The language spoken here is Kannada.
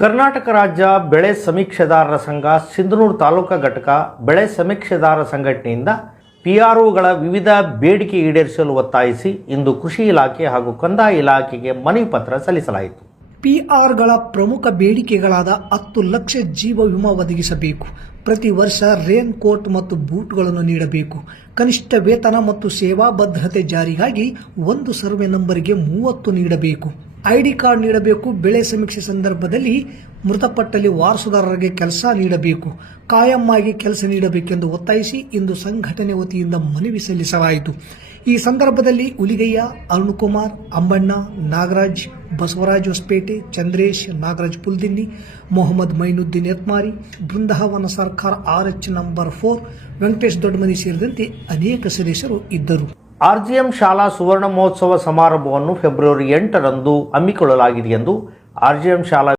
ಕರ್ನಾಟಕ ರಾಜ್ಯ ಬೆಳೆ ಸಮೀಕ್ಷೆದಾರರ ಸಂಘ ಸಿಂಧನೂರು ತಾಲೂಕಾ ಘಟಕ ಬೆಳೆ ಸಮೀಕ್ಷೆದಾರರ ಸಂಘಟನೆಯಿಂದ ಪಿಆರ್ಒಗಳ ವಿವಿಧ ಬೇಡಿಕೆ ಈಡೇರಿಸಲು ಒತ್ತಾಯಿಸಿ ಇಂದು ಕೃಷಿ ಇಲಾಖೆ ಹಾಗೂ ಕಂದಾಯ ಇಲಾಖೆಗೆ ಮನವಿ ಪತ್ರ ಸಲ್ಲಿಸಲಾಯಿತು. ಪಿಆರ್ಗಳ ಪ್ರಮುಖ ಬೇಡಿಕೆಗಳಾದ 10 ಲಕ್ಷ ಜೀವ ವಿಮಾ ಒದಗಿಸಬೇಕು, ಪ್ರತಿ ವರ್ಷ ರೇನ್ ಕೋಟ್ ಮತ್ತು ಬೂಟ್ಗಳನ್ನು ನೀಡಬೇಕು, ಕನಿಷ್ಠ ವೇತನ ಮತ್ತು ಸೇವಾ ಭದ್ರತೆ ಜಾರಿಗಾಗಿ ಒಂದು ಸರ್ವೆ ನಂಬರ್ಗೆ 30 ನೀಡಬೇಕು, ಐಡಿ ಕಾರ್ಡ್ ನೀಡಬೇಕು, ಬೆಳೆ ಸಮೀಕ್ಷೆ ಸಂದರ್ಭದಲ್ಲಿ ಮೃತಪಟ್ಟಲ್ಲಿ ವಾರಸುದಾರರಿಗೆ ಕೆಲಸ ನೀಡಬೇಕು, ಕಾಯಂ ಆಗಿ ಕೆಲಸ ನೀಡಬೇಕೆಂದು ಒತ್ತಾಯಿಸಿ ಇಂದು ಸಂಘಟನೆ ವತಿಯಿಂದ ಮನವಿ ಸಲ್ಲಿಸಲಾಯಿತು. ಈ ಸಂದರ್ಭದಲ್ಲಿ ಉಲಿಗಯ್ಯ, ಅರುಣಕುಮಾರ್, ಅಂಬಣ್ಣ, ನಾಗರಾಜ್, ಬಸವರಾಜ್ ಹೊಸಪೇಟೆ, ಚಂದ್ರೇಶ್, ನಾಗರಾಜ್ ಪುಲ್ದಿನ್ನಿ, ಮೊಹಮ್ಮದ್ ಮೈನುದ್ದೀನ್ ಯತ್ಮಾರಿ, ಬೃಂದಾವನ ಸರ್ಕಾರ RH ನಂಬರ್ 4, ವೆಂಕಟೇಶ್ ದೊಡ್ಡಮನಿ ಸೇರಿದಂತೆ ಅನೇಕ ಸದಸ್ಯರು ಇದ್ದರು. RGM ಶಾಲಾ ಸುವರ್ಣ ಮಹೋತ್ಸವ ಸಮಾರಂಭವನ್ನು ಫೆಬ್ರವರಿ 8ರಂದು ಹಮ್ಮಿಕೊಳ್ಳಲಾಗಿದೆ ಎಂದು RGM ಶಾಲಾ